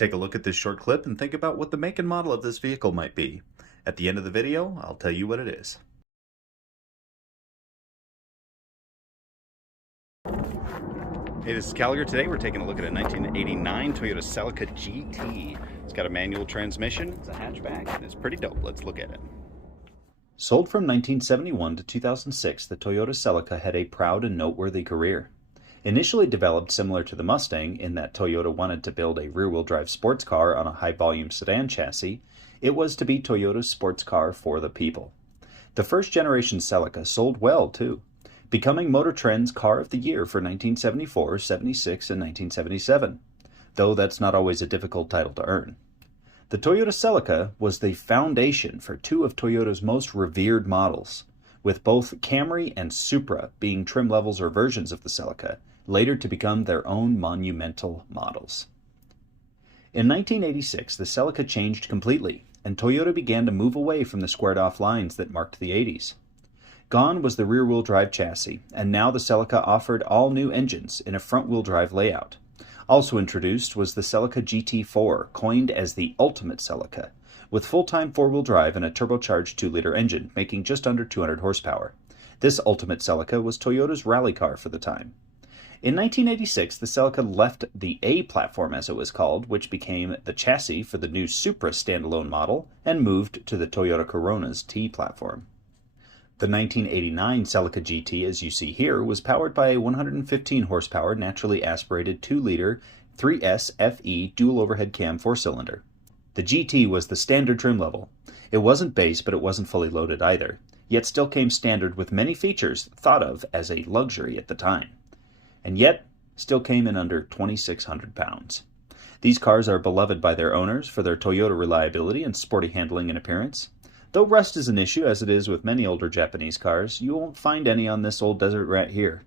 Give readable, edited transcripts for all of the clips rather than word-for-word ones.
Take a look at this short clip and think about what the make and model of this vehicle might be. At the end of the video, I'll tell you what it is. Hey, this is Gallagher. Today we're taking a look at a 1989 Toyota Celica GT. It's got a manual transmission, it's a hatchback, and it's pretty dope. Let's look at it. Sold from 1971 to 2006, the Toyota Celica had a proud and noteworthy career. Initially developed similar to the Mustang in that Toyota wanted to build a rear-wheel drive sports car on a high-volume sedan chassis, it was to be Toyota's sports car for the people. The first-generation Celica sold well, too, becoming Motor Trend's Car of the Year for 1974, 76, and 1977, though that's not always a difficult title to earn. The Toyota Celica was the foundation for two of Toyota's most revered models, with both Camry and Supra being trim levels or versions of the Celica, later to become their own monumental models. In 1986, the Celica changed completely, and Toyota began to move away from the squared-off lines that marked the 80s. Gone was the rear-wheel drive chassis, and now the Celica offered all new engines in a front-wheel drive layout. Also introduced was the Celica GT4, coined as the ultimate Celica, with full-time four-wheel drive and a turbocharged 2-liter engine, making just under 200 horsepower. This ultimate Celica was Toyota's rally car for the time. In 1986, the Celica left the A platform, as it was called, which became the chassis for the new Supra standalone model, and moved to the Toyota Corona's T platform. The 1989 Celica GT, as you see here, was powered by a 115 horsepower naturally aspirated 2-liter 3S FE dual overhead cam 4-cylinder. The GT was the standard trim level. It wasn't base, but it wasn't fully loaded either, yet still came standard with many features thought of as a luxury at the time, and yet still came in under 2,600 pounds. These cars are beloved by their owners for their Toyota reliability and sporty handling and appearance. Though rust is an issue, as it is with many older Japanese cars, you won't find any on this old desert rat here.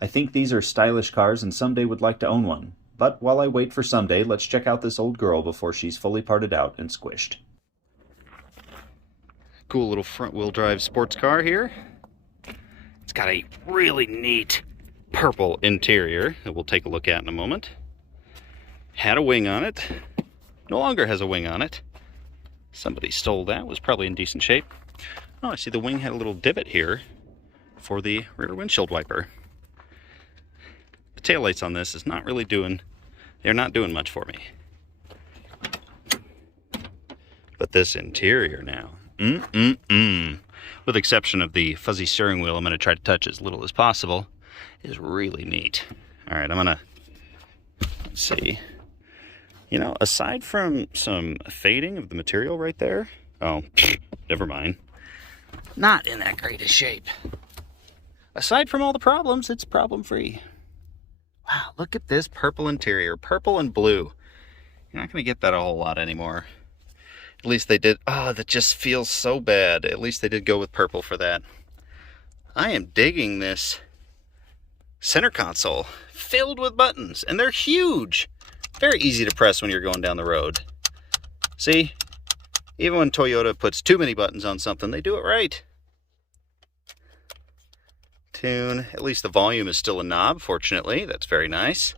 I think these are stylish cars and someday would like to own one. But while I wait for someday, let's check out this old girl before she's fully parted out and squished. Cool little front-wheel drive sports car here. It's got a really neat purple interior that we'll take a look at in a moment. Had a wing on it. No longer has a wing on it. Somebody stole that, was probably in decent shape. Oh, I see the wing had a little divot here for the rear windshield wiper. The taillights on this is not really they're not doing much for me. But this interior now, with the exception of the fuzzy steering wheel I'm going to try to touch as little as possible, is really neat. All right, let's see. You know, aside from some fading of the material right there, oh, never mind. Not in that great a shape. Aside from all the problems, it's problem-free. Wow, look at this purple interior, purple and blue. You're not going to get that a whole lot anymore. At least they did. Oh, that just feels so bad. At least they did go with purple for that. I am digging this center console, filled with buttons, and they're huge. Very easy to press when you're going down the road. See? Even when Toyota puts too many buttons on something, they do it right. Tune. At least the volume is still a knob, fortunately. That's very nice.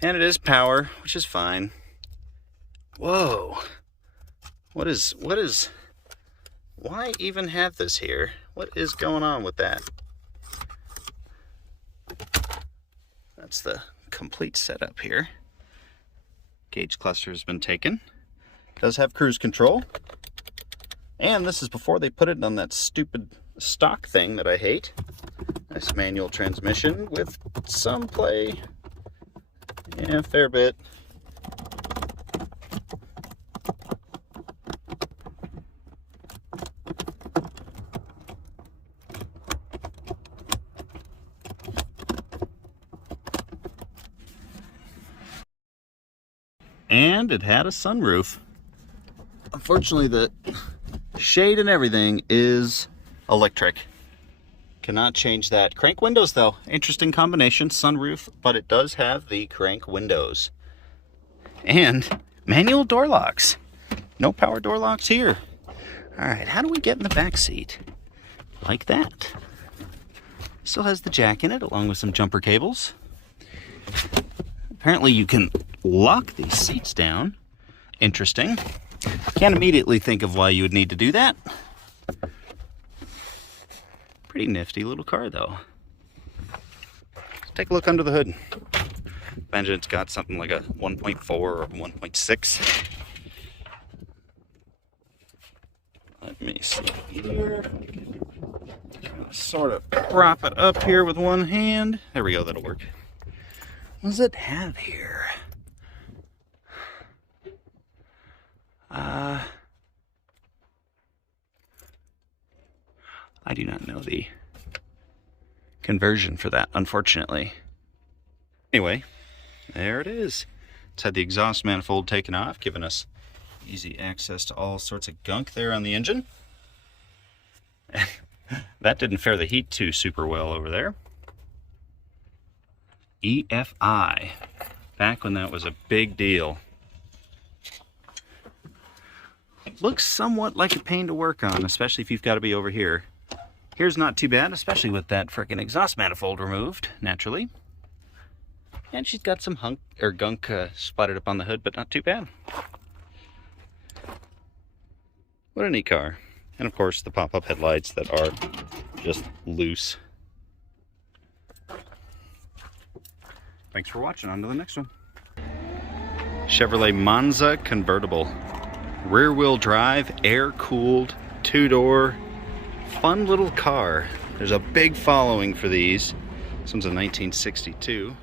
And it is power, which is fine. Whoa. Why even have this here? What is going on with that? That's the complete setup here. Gauge cluster has been taken. Does have cruise control. And this is before they put it on that stupid stock thing that I hate. Nice manual transmission with some play. Yeah, a fair bit. And it had a sunroof. Unfortunately, the shade and everything is electric. Cannot change that. Crank windows, though. Interesting combination. Sunroof, but it does have the crank windows. And manual door locks. No power door locks here. All right, how do we get in the back seat? Like that. Still has the jack in it, along with some jumper cables. Apparently you can lock these seats down. Interesting. Can't immediately think of why you would need to do that. Pretty nifty little car though. Let's take a look under the hood. Imagine it's got something like a 1.4 or 1.6. Let me see here. Sort of prop it up here with one hand. There we go, that'll work. What does it have here? I do not know the conversion for that, unfortunately. Anyway, there it is. It's had the exhaust manifold taken off, giving us easy access to all sorts of gunk there on the engine. That didn't fare the heat too super well over there. EFI, back when that was a big deal. Looks somewhat like a pain to work on, especially if you've got to be over here. Here's not too bad, especially with that frickin' exhaust manifold removed, naturally. And she's got some gunk splattered up on the hood, but not too bad. What a neat car. And of course the pop-up headlights that are just loose. Thanks for watching. On to the next one. Chevrolet Monza convertible. Rear-wheel drive, air-cooled, two-door, fun little car. There's a big following for these. This one's a 1962.